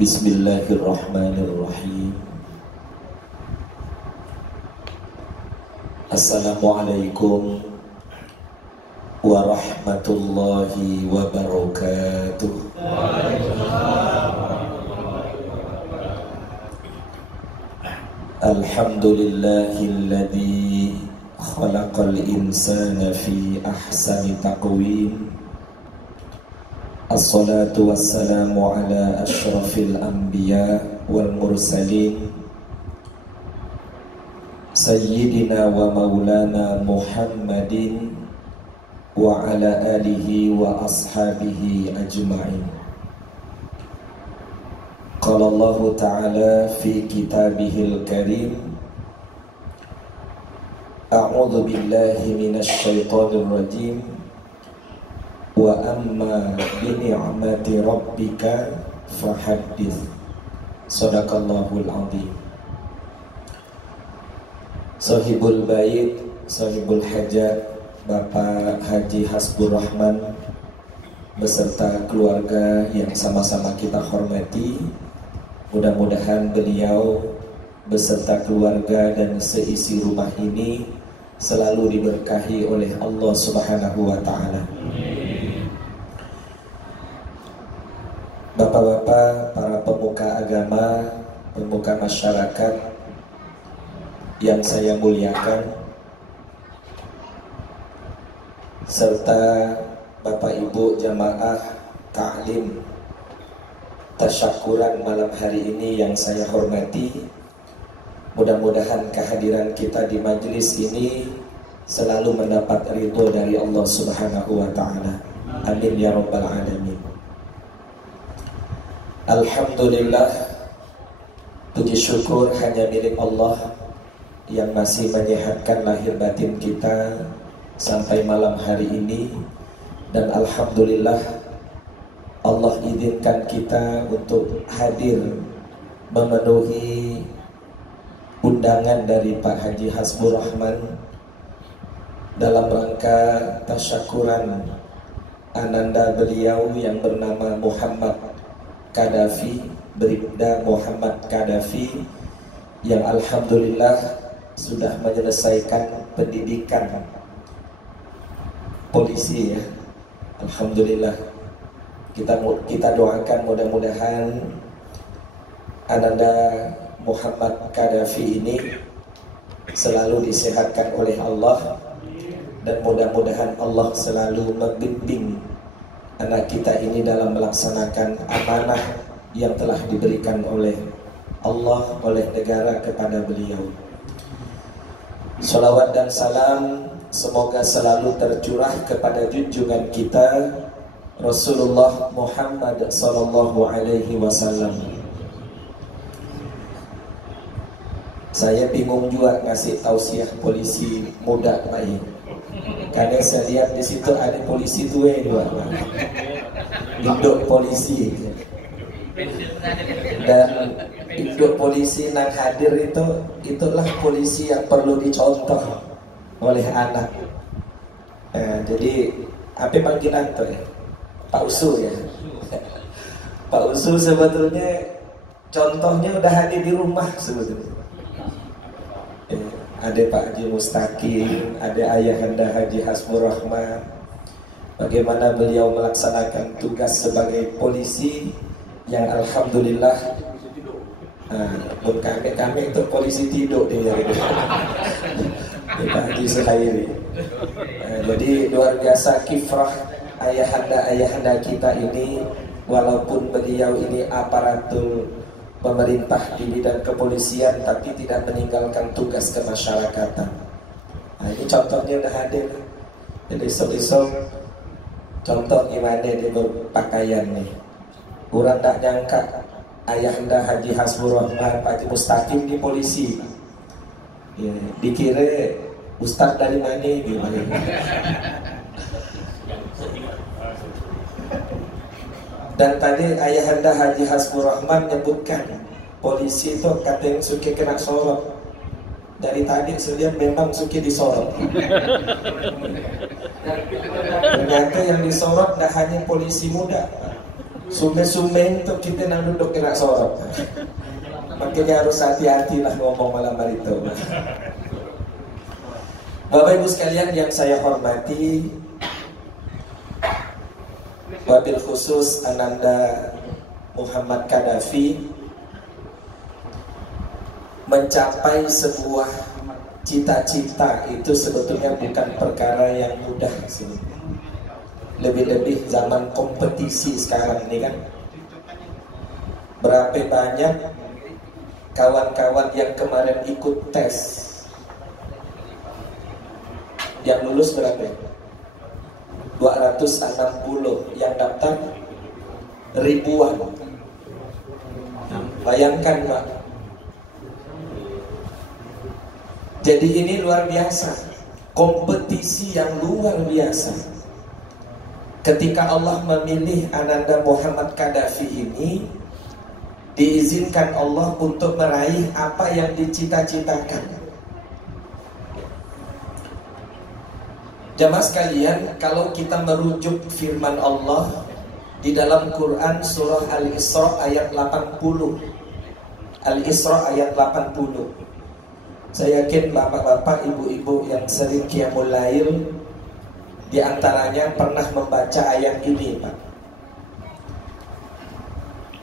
Bismillahirrahmanirrahim. Assalamualaikum warahmatullahi wabarakatuh. Alhamdulillahilladzi khalaqal insana fi ahsani taqwim. Assalatu wassalamu ala ashrafil anbiya wal mursalin Sayyidina wa maulana Muhammadin wa ala alihi wa ashabihi ajma'in. Qala Allah ta'ala fi kitabihil karim, a'udzu billahi minasy syaithanir rajim. Wa amma bi ni'mati rabbika fahaddits. Shadaqallahul azim. Sahibul bait, sahibul hajat, Bapak Haji Hasbur Rahman beserta keluarga yang sama-sama kita hormati, mudah-mudahan beliau beserta keluarga dan seisi rumah ini selalu diberkahi oleh Allah Subhanahu wa ta'ala. Bapak-bapak, para pemuka agama, pemuka masyarakat yang saya muliakan, serta Bapak Ibu jamaah ta'lim tasyakuran malam hari ini yang saya hormati, mudah-mudahan kehadiran kita di majelis ini selalu mendapat ridho dari Allah Subhanahu wa ta'ala. Amin ya rabbal alamin. Alhamdulillah, puji syukur hanya milik Allah yang masih menyehatkan lahir batin kita sampai malam hari ini. Dan alhamdulillah, Allah izinkan kita untuk hadir memenuhi undangan dari Pak Haji Hasbur Rahman dalam rangka tasyakuran ananda beliau yang bernama Muhammad Qaddafi, Bribda Muhammad Qaddafi, yang alhamdulillah sudah menyelesaikan pendidikan polisi ya. Alhamdulillah, kita doakan mudah-mudahan ananda Muhammad Qaddafi ini selalu disehatkan oleh Allah, dan mudah-mudahan Allah selalu membimbing anak kita ini dalam melaksanakan amanah yang telah diberikan oleh Allah, oleh negara kepada beliau. Salawat dan salam semoga selalu tercurah kepada junjungan kita Rasulullah Muhammad sallallahu alaihi wasallam. Saya bingung juga ngasih tausiah polisi muda baik, karena saya lihat di situ ada polisi tua juga, induk polisi, dan induk polisi yang hadir itulah polisi yang perlu dicontoh oleh anak. Jadi apa panggilan tuh ya? Pak Usu ya. Pak Usu sebetulnya contohnya udah hadir di rumah sebetulnya. Ada Pak Haji Mustaqim, ada Ayahanda Haji Hasbur Rahman. Bagaimana beliau melaksanakan tugas sebagai polisi yang alhamdulillah, kami itu polisi tidur dia Pak Haji Suhairi. Jadi luar biasa kiprah ayahanda kita ini, walaupun beliau ini aparatur pemerintah di bidang kepolisian, tapi tidak meninggalkan tugas kemasyarakatan. Ini contohnya udah hadir. Jadi so contoh gimana dia berpakaian nih. Kurang tak nyangka Ayahanda Haji Hasbur Rahman, Pak Haji Mustaqim di polisi. Ya, dikira ustaz dari mana gimana? Dan tadi Ayahanda Haji Hasbur Rahman menyebutkan polisi itu katanya suka kena sorot. Dari tadi saya memang suka disorot. Ternyata yang disorot tidak hanya polisi muda, Sume-sume untuk kita nang duduk kena sorot. Makanya harus hati-hati lah ngomong malam hari itu. Bapak Ibu sekalian yang saya hormati, wabil khusus Ananda Muhammad Qaddafi, mencapai sebuah cita-cita itu sebetulnya bukan perkara yang mudah sih. Lebih-lebih zaman kompetisi sekarang ini kan. Berapa banyak kawan-kawan yang kemarin ikut tes, yang lulus berapa? 260, yang daftar ribuan. Bayangkan Pak. Jadi ini luar biasa, kompetisi yang luar biasa. Ketika Allah memilih Ananda Muhammad Qaddafi ini, diizinkan Allah untuk meraih apa yang dicita-citakan. Jamaah sekalian, kalau kita merujuk firman Allah di dalam Quran surah Al-Isra ayat 80. Al-Isra ayat 80. Saya yakin bapak-bapak, ibu-ibu yang sering qiyamul lail di antaranya pernah membaca ayat ini, Pak.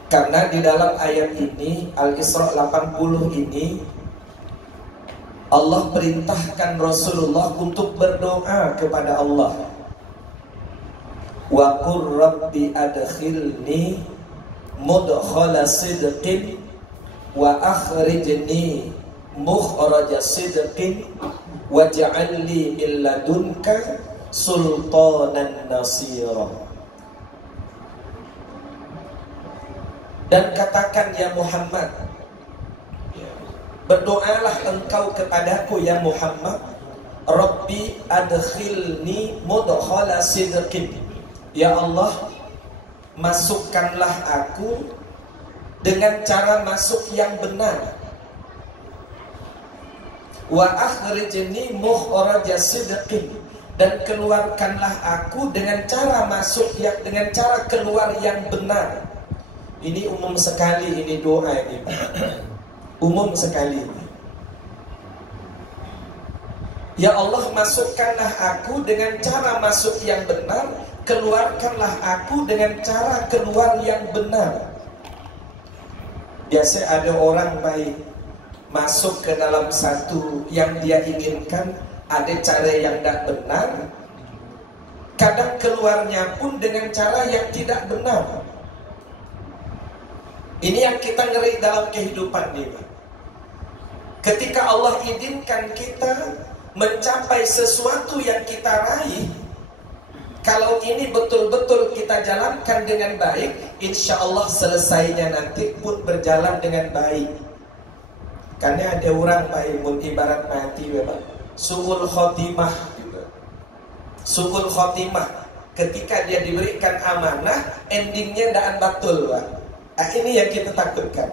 Karena di dalam ayat ini, Al-Isra 80 ini, Allah perintahkan Rasulullah untuk berdoa kepada Allah. Wa qur rabbi adkhilni mudkhala sidqin wa akhrijni mukhraja sidqin waj'al li min ladunka sultanan nasira. Dan katakan ya Muhammad, berdoalah engkau kepadaku ya Muhammad, Rabbi adkhilni mudkhala sidqin. Ya Allah, masukkanlah aku dengan cara masuk yang benar. Wa akhrijni mukhraja sidqin, dan keluarkanlah aku dengan cara masuk yang, dengan cara keluar yang benar. Ini umum sekali ini doa ini. Umum sekali. Ya Allah, masukkanlah aku dengan cara masuk yang benar, keluarkanlah aku dengan cara keluar yang benar. Biasa ada orang baik masuk ke dalam satu yang dia inginkan, ada cara yang tidak benar. Kadang keluarnya pun dengan cara yang tidak benar. Ini yang kita ngeri dalam kehidupan ini. Ketika Allah izinkan kita mencapai sesuatu yang kita raih, kalau ini betul-betul kita jalankan dengan baik, insya Allah selesainya nanti pun berjalan dengan baik. Karena ada orang baik ibarat mati, Bapak, su'ul khotimah gitu. Su'ul khotimah, ketika dia diberikan amanah, endingnya tidak betul, Pak. Nah, ini yang kita takutkan.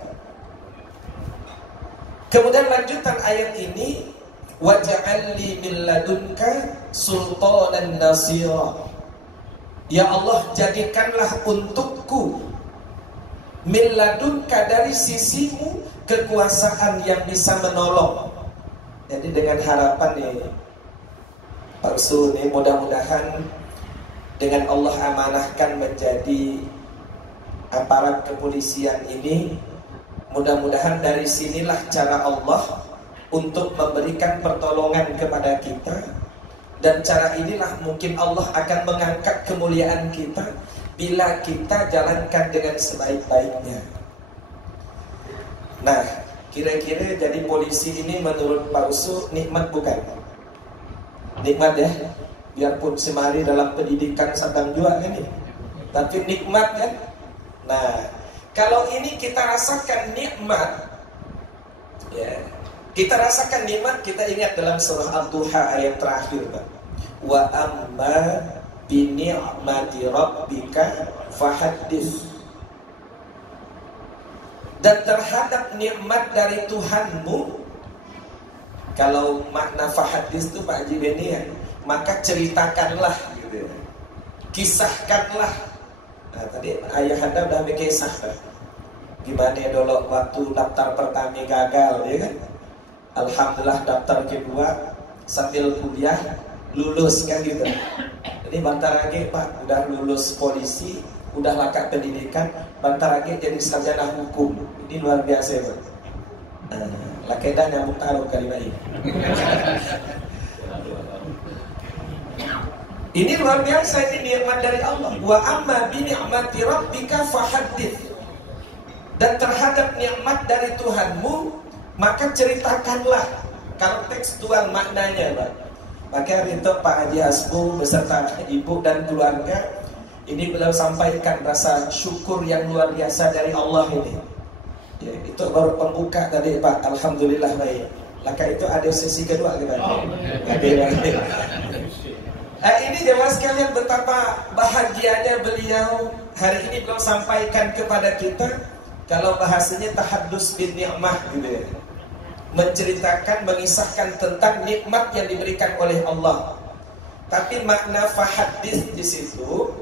Kemudian lanjutan ayat ini, waj'al li min ladunka sultanan nasira. Ya Allah, jadikanlah untukku min ladunka, dari sisimu, kekuasaan yang bisa menolong. Jadi dengan harapan nih Pak Usul nih, mudah-mudahan dengan Allah amanahkan menjadi aparat kepolisian ini, mudah-mudahan dari sinilah cara Allah untuk memberikan pertolongan kepada kita. Dan cara inilah mungkin Allah akan mengangkat kemuliaan kita bila kita jalankan dengan sebaik-baiknya. Nah, kira-kira jadi polisi ini menurut Pak Usu nikmat bukan? Nikmat ya, biarpun semari dalam pendidikan sedang juga ini, tapi nikmat kan? Nah, kalau ini kita rasakan nikmat, ya, kita rasakan nikmat, kita ingat dalam surah Al-Duha ayat terakhir, Pak. Wa amma bi ni'mati rabbika fahaddits. Dan terhadap nikmat dari Tuhanmu, kalau makna fahaddits itu Pak Haji Beni ya, maka ceritakanlah gitu. Kisahkanlah Nah, tadi ayah anda udah berkisah kan? Gimana dulu waktu daftar pertama gagal, ya kan? Alhamdulillah daftar kedua sambil kuliah lulus kan gitu. Ini bentar lagi Pak udah lulus polisi, udah layak pendidikan, bentar lagi jadi sarjana hukum. Ini luar biasa Pak. Lakedah nyambung taruh kalimat ini. Ini luar biasa, ini nikmat dari Allah. Wa amma bi ni'mati rabbika fahaddits. Dan terhadap nikmat dari Tuhanmu maka ceritakanlah. Kalau tekstual maknanya Pak. Maka hari itu Pak Haji Hasbu beserta ibu dan keluarga ini beliau sampaikan rasa syukur yang luar biasa dari Allah ini. Ya, itu baru pembuka tadi Pak. Alhamdulillah baik. Maka itu ada sesi kedua kita. Ini jemaah sekalian betapa bahagianya beliau hari ini beliau sampaikan kepada kita. Kalau bahasanya tahaddus bin ni'mah gitu ya. Menceritakan, mengisahkan tentang nikmat yang diberikan oleh Allah. Tapi makna fahaddits di situ,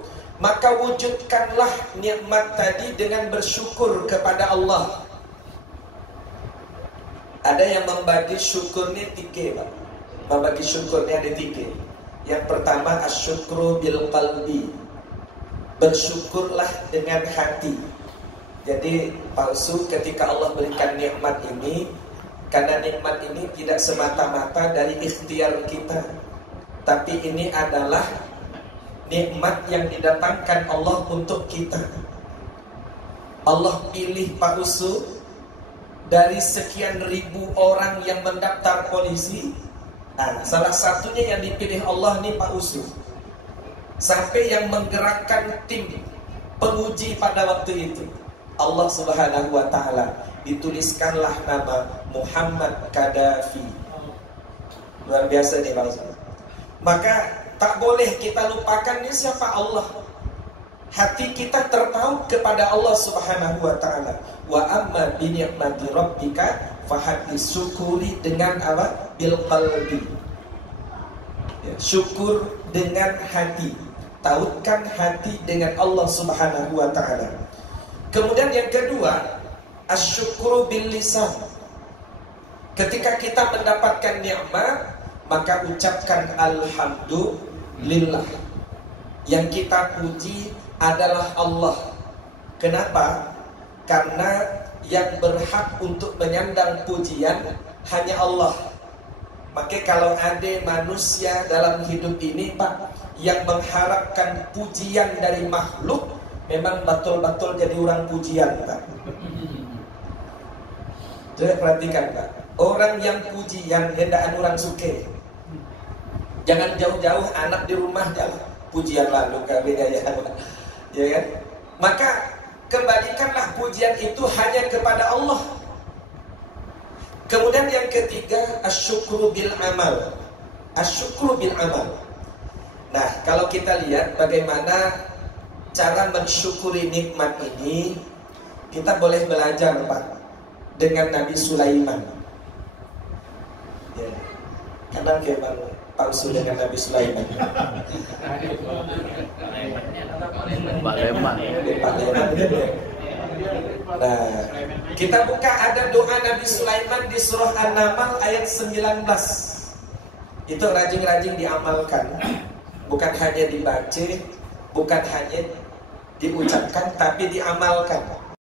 maka wujudkanlah nikmat tadi dengan bersyukur kepada Allah. Ada yang membagi syukurnya tiga Pak. Membagi syukurnya ada tiga. Yang pertama asyukru bil qalbi. Bersyukurlah dengan hati. Jadi palsu ketika Allah berikan nikmat ini, karena nikmat ini tidak semata-mata dari ikhtiar kita, tapi ini adalah nikmat yang didatangkan Allah untuk kita. Allah pilih Pak Usu dari sekian ribu orang yang mendaftar polisi. Nah, salah satunya yang dipilih Allah nih Pak Usu. Sampai yang menggerakkan tim penguji pada waktu itu Allah Subhanahu wa ta'ala, dituliskanlah nama Muhammad Qaddafi. Luar biasa nih Bang. Maka tak boleh kita lupakan ini siapa Allah. Hati kita terpaut kepada Allah Subhanahu wa ta'ala. Wa amma bi ni'mati rabbika fahaddits. Syukuri dengan apa? Bil qalbi. Ya, syukur dengan hati. Tautkan hati dengan Allah Subhanahu wa ta'ala. Kemudian yang kedua, asyukru bil lisan. Ketika kita mendapatkan nikmat, maka ucapkan alhamdulillah. Yang kita puji adalah Allah. Kenapa? Karena yang berhak untuk menyandang pujian hanya Allah. Maka kalau ada manusia dalam hidup ini Pak yang mengharapkan pujian dari makhluk, memang betul-betul jadi orang pujian Pak. Coba perhatikan Pak. Orang yang pujian hendaknya orang suke. Jangan jauh-jauh anak di rumah jangan pujian lalu kami gaya. Ya kan? Maka kembalikanlah pujian itu hanya kepada Allah. Kemudian yang ketiga asyukru bil amal. Asyukru bil amal. Nah, kalau kita lihat bagaimana cara mensyukuri nikmat ini, kita boleh belajar Pak dengan Nabi Sulaiman. Ya. Karena bagaimana palsu dengan Nabi Sulaiman. Pak Leman. Nah, kita buka ada doa Nabi Sulaiman di surah An-Naml ayat 19. Itu rajin-rajin diamalkan. Bukan hanya dibaca, bukan hanya diucapkan, tapi diamalkan.